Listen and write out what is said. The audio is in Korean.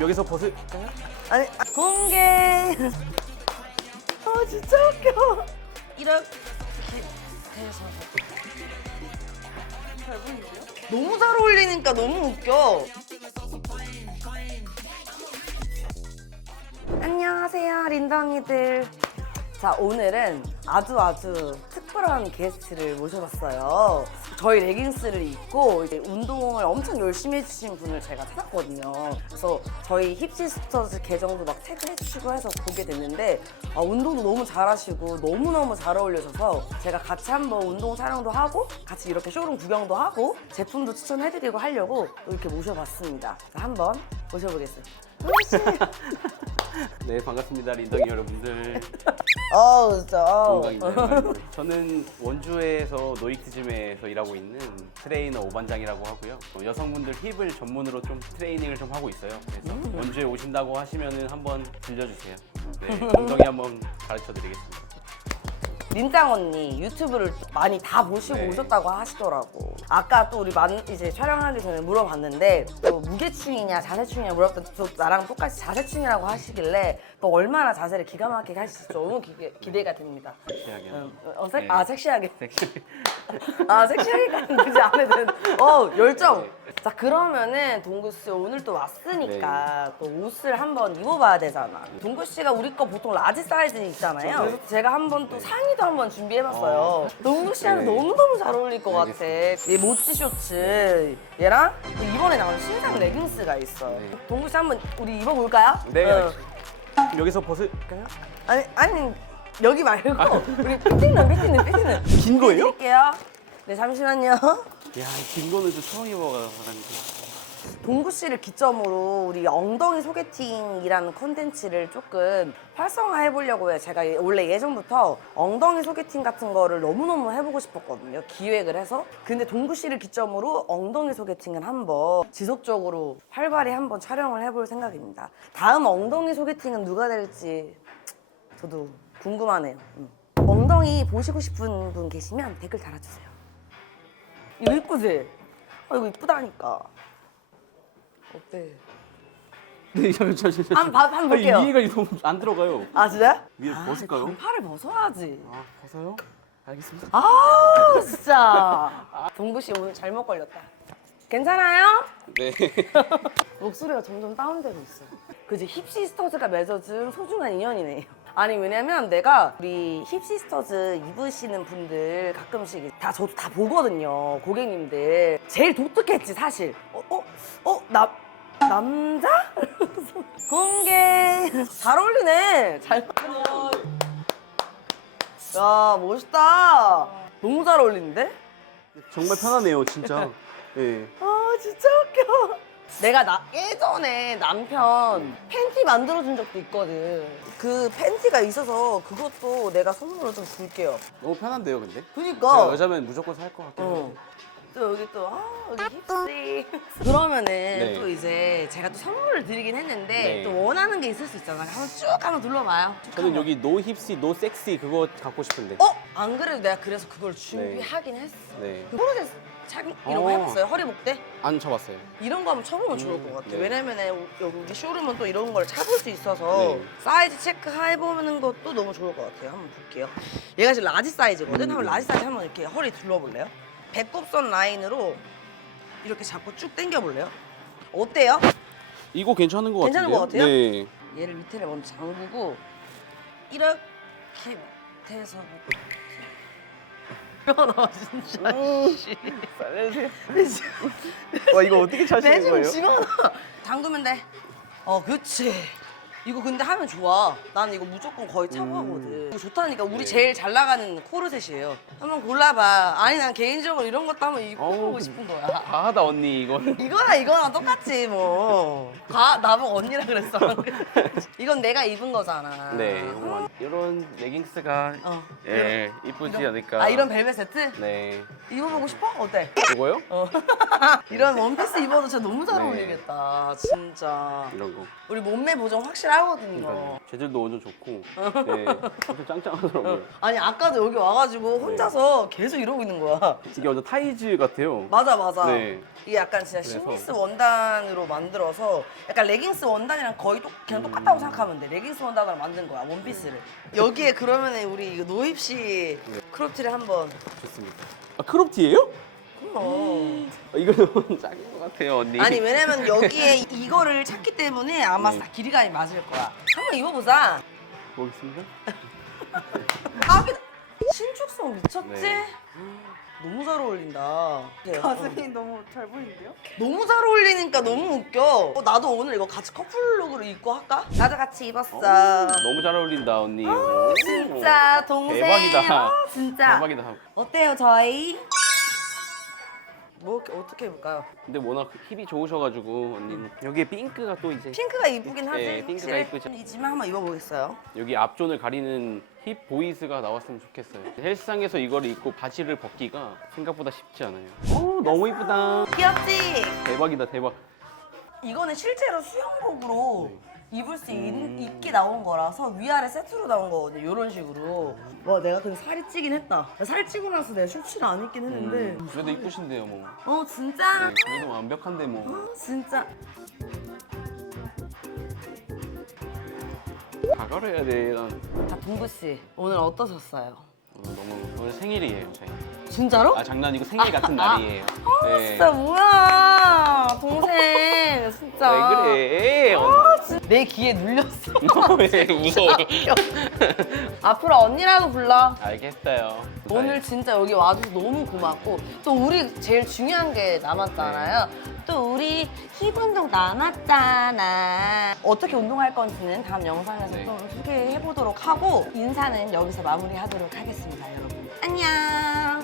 여기서 벗을까요? 아니 아, 공개. 아 진짜 웃겨. 이렇게 해서 잘 보이는데요? 너무 잘 어울리니까 너무 웃겨. 안녕하세요 린덩이들. 자 오늘은 아주 아주 특별한 게스트를 모셔봤어요. 저희 레깅스를 입고 이제 운동을 엄청 열심히 해주신 분을 제가 찾았거든요. 그래서 저희 힙시스터즈 계정도 막 태그해주시고 해서 보게 됐는데 아, 운동도 너무 잘하시고 너무너무 잘 어울려셔서 제가 같이 한번 운동 촬영도 하고 같이 이렇게 쇼룸 구경도 하고 제품도 추천해드리고 하려고 이렇게 모셔봤습니다. 자, 한번 모셔보겠습니다. 네 반갑습니다 린덩이 여러분들 어우 진짜 어우. 건강인가요? 저는 원주에서 노이트짐에서 일하고 있는 트레이너 오반장이라고 하고요 어, 여성분들 힙을 전문으로 좀 트레이닝을 좀 하고 있어요 그래서 음. 원주에 오신다고 하시면 한번 들려주세요 네 엉덩이 한번 가르쳐 드리겠습니다 민짱 언니 유튜브를 많이 다 보시고 네. 오셨다고 하시더라고. 아까 또 우리 만, 이제 촬영하기 전에 물어봤는데 또 무게충이냐 자세충이냐 물어봤더니 또 나랑 똑같이 자세충이라고 하시길래 또 얼마나 자세를 기가 막히게 하실지 너무 기대, 기대가 됩니다. 섹시하게 음, 어, 색- 네. 아 섹시하게. 섹시하게 아 섹시하게까지 그지 않으든 어 열정. 자 그러면은 동구 씨 오늘 또 왔으니까 또 옷을 한번 입어봐야 되잖아. 동구 씨가 우리 거 보통 라지 사이즈 있잖아요. 그래서 제가 한번 또 상의도 한번 준비해봤어요. 동구 씨한테 네. 너무 너무 잘 어울릴 것 같아. 이 모찌 쇼츠 얘랑 또 이번에 나온 신상 레깅스가 있어. 네. 동구 씨 한번 우리 입어볼까요? 네 어. 알겠습니다. 여기서 벗을까요? 아니 아니 여기 말고 우리 피팅은 피팅은 피팅은 긴 거예요? 드릴게요. 네 잠시만요. 야 긴 거는 좀 처음 입어가지고 동구 씨를 기점으로 우리 엉덩이 소개팅이라는 컨텐츠를 조금 활성화해 보려고 해요. 제가 원래 예전부터 엉덩이 소개팅 같은 거를 너무너무 해보고 싶었거든요. 기획을 해서. 근데 동구 씨를 기점으로 엉덩이 소개팅을 한번 지속적으로 활발히 한번 촬영을 해볼 생각입니다. 다음 엉덩이 소개팅은 누가 될지 저도 궁금하네요. 음. 엉덩이 보시고 싶은 분 계시면 댓글 달아주세요. 이거 이쁘지? 아 이거 이쁘다니까. 어때? 네 잠시만 잠시만 한번 봐- 한번 볼게요. 아니, 이해가 너무 안 들어가요 아 진짜? 위에 아, 벗을까요? 반팔을 벗어야지. 아 벗어요? 알겠습니다 아 진짜. 동구 씨 오늘 잘못 걸렸다. 괜찮아요? 네 목소리가 점점 다운되고 있어. 그지 힙시스터즈가 맺어준 소중한 인연이네. 아니 왜냐면 내가 우리 힙시스터즈 입으시는 분들 가끔씩 다 저도 다 보거든요 고객님들 제일 독특했지 사실 어? 어? 어? 남, 남자? 공개 잘 어울리네 잘 야 멋있다 너무 잘 어울리는데? 정말 편하네요 진짜 네. 아 진짜 웃겨. 내가 나 예전에 남편 팬티 만들어준 적도 있거든. 그 팬티가 있어서 그것도 내가 선물로 좀 줄게요. 너무 편한데요 근데? 그니까. 제가 여자면 무조건 살 것 같긴 어. 한데 또 여기 또, 아, 여기 힙시. 그러면은 네. 또 이제 제가 또 선물을 드리긴 했는데 네. 또 원하는 게 있을 수 있잖아요. 한번 쭉 한번 둘러봐요. 쭉 저는 한번. 여기 노 힙시 노 섹시 그거 갖고 싶은데 어? 안 그래도 내가 그래서 그걸 준비하긴 했어. 네. 그 프로세스 착 이런 거 어. 해봤어요? 허리 목대? 안 쳐봤어요 이런 거 한번 쳐보면 좋을 것 같아. 네. 왜냐면 여기 우리 쇼룸은 또 이런 걸 찾을 수 있어서 네. 사이즈 체크 해보는 것도 너무 좋을 것 같아요. 한번 볼게요. 얘가 지금 라지 사이즈거든. 음. 한번 라지 사이즈 한번 이렇게 허리 둘러볼래요? 배꼽선 라인으로 이렇게 잡고 쭉 당겨 볼래요? 어때요? 이거 괜찮은 것 괜찮은 같은데요? 것 같아요? 네 얘를 밑에를 먼저 잠그고 이렇게 밑에서 나 진짜 씨. 살려주세요 와 이거 어떻게 차시는 내 거예요? 좀 집어넣어. 잠그면 돼. 어, 그치. 이거 근데 하면 좋아. 나는 이거 무조건 거의 차고 하거든. 이거 좋다니까. 우리 네. 제일 잘 나가는 코르셋이에요. 한번 골라봐. 아니, 난 개인적으로 이런 것도 한번 입고 어우, 보고 그- 싶은 거야. 과하다 언니 이거는 이거나 이거나 똑같지, 뭐. 가, 나보고 언니라 그랬어. 이건 내가 입은 거잖아. 네 이런 레깅스가 어. 예 이쁘지 않을까 아, 이런 벨벳 세트? 네 입어보고 싶어? 어때? 이거요? 어. 이런 원피스 입어도 진짜 너무 잘 네. 어울리겠다. 진짜. 이런 거 우리 몸매 보정 확실하게 하거든요. 그러니까요. 재질도 완전 좋고, 네, 엄청 짱짱하더라고요. 아니 아까도 여기 와가지고 혼자서 계속 이러고 있는 거야. 이게 완전 타이즈 같아요. 맞아 맞아. 네. 이게 약간 진짜 그래서- 신미스 원단으로 만들어서 약간 레깅스 원단이랑 거의 똑, 그냥 음. 똑같다고 생각하면 돼. 레깅스 원단으로 만든 거야 원피스를. 여기에 그러면 우리 이거 노입씨 네. 크롭티를 한번. 좋습니다. 아, 크롭티예요? 그럼. 아, 이거 너무 작은 것 같아요, 언니. 아니 왜냐면 여기에 이거를 찾기 때문에 아마 네. 딱 길이감이 맞을 거야. 한번 입어보자. 보겠습니다. 아, 근데 신축성 미쳤지? 네. 너무 잘 어울린다. 가슴이 너무 잘 보이는데요? 너무 잘 어울리니까 너무 웃겨. 어, 나도 오늘 이거 같이 커플룩으로 입고 할까? 나도 같이 입었어. 너무 잘 어울린다, 언니. 오. 아, 진짜 동생. 대박이다. 어, 진짜. 대박이다. 어때요 저희? 뭐 어떻게 해볼까요? 근데 워낙 힙이 좋으셔가지고 언니는 여기에 핑크가 또 이제 핑크가 이쁘긴 하지. 네, 핑크가 확실히. 이쁘죠. 이지만 한번 입어보겠어요. 여기 앞존을 가리는 힙 보이스가 나왔으면 좋겠어요. 헬스장에서 이걸 입고 바지를 벗기가 생각보다 쉽지 않아요. 어 너무 이쁘다. 귀엽지? 대박이다 대박. 이거는 실제로 수영복으로 네. 입을 수 있, 음. 있게 나온 거라서 위아래 세트로 나온 거거든요. 이런 식으로. 와 내가 근데 살이 찌긴 했다. 살이 찌고 나서 내가 셔츠를 안 입긴 했는데. 음, 그래도 이쁘신데요 뭐. 어 진짜? 네, 그래도 완벽한데 뭐. 어, 진짜. 가가를 해야 돼. 난 자 동구 씨 오늘 어떠셨어요? 오늘 너무 오늘 생일이에요 저희. 진짜로? 아 장난이고 생일 같은 날이에요. 네. 진짜 뭐야 동생 진짜 왜 그래? 내 귀에 눌렸어. 왜 무서워? 앞으로 언니라고 불러. 알겠어요. 오늘 진짜 여기 와줘서 너무 고맙고 또 우리 제일 중요한 게 남았잖아요. 또 우리 힙 운동 남았잖아. 어떻게 운동할 건지는 다음 영상에서 네. 또 소개해 보도록 하고 인사는 여기서 마무리하도록 하겠습니다 여러분. 안녕